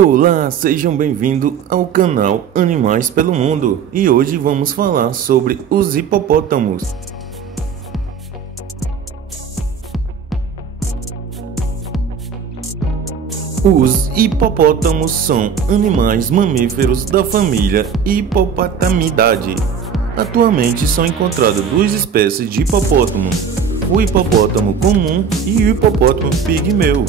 Olá, sejam bem-vindos ao canal Animais pelo Mundo e hoje vamos falar sobre os hipopótamos. Os hipopótamos são animais mamíferos da família Hipopotamidae. Atualmente são encontradas duas espécies de hipopótamo, o hipopótamo comum e o hipopótamo pigmeu.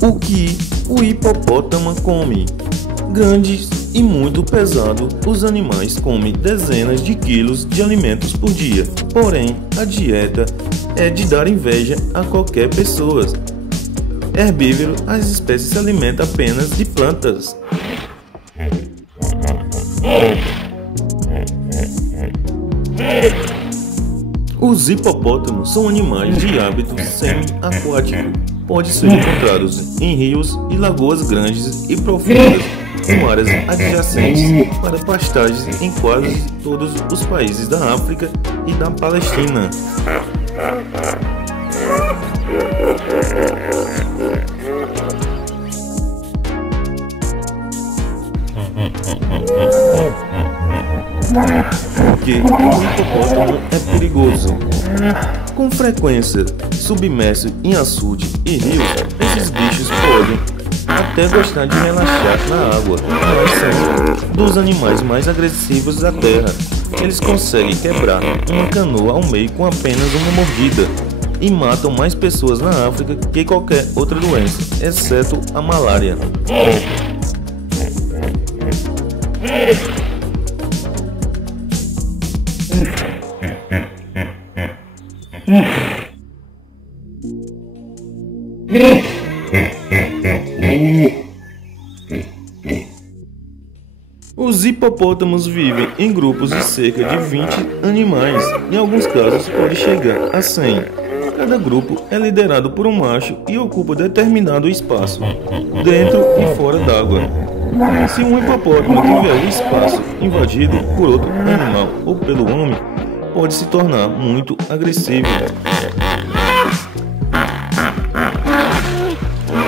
O que o hipopótamo come? Grandes e muito pesado, os animais comem dezenas de quilos de alimentos por dia. Porém, a dieta é de dar inveja a qualquer pessoa. Herbívoro, as espécies se alimentam apenas de plantas. Os hipopótamos são animais de hábito semi-aquático. Podem ser encontrados em rios e lagoas grandes e profundas, com áreas adjacentes para pastagens em quase todos os países da África e da Palestina. Porque o hipopótamo é perigoso. Com frequência submerso em açude e rios, esses bichos podem até gostar de relaxar na água, mas são dos animais mais agressivos da terra. Eles conseguem quebrar uma canoa ao meio com apenas uma mordida e matam mais pessoas na África que qualquer outra doença, exceto a malária. Os hipopótamos vivem em grupos de cerca de 20 animais, em alguns casos pode chegar a 100. Cada grupo é liderado por um macho e ocupa determinado espaço, dentro e fora d'água. Se um hipopótamo tiver o espaço invadido por outro animal ou pelo homem, pode se tornar muito agressivo.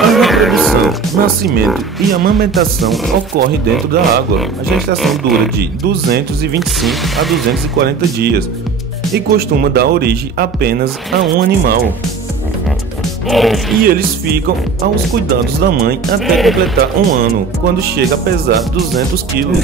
A reprodução, nascimento e amamentação ocorre dentro da água. A gestação dura de 225 a 240 dias e costuma dar origem apenas a um animal. E eles ficam aos cuidados da mãe até completar um ano, quando chega a pesar 200 quilos.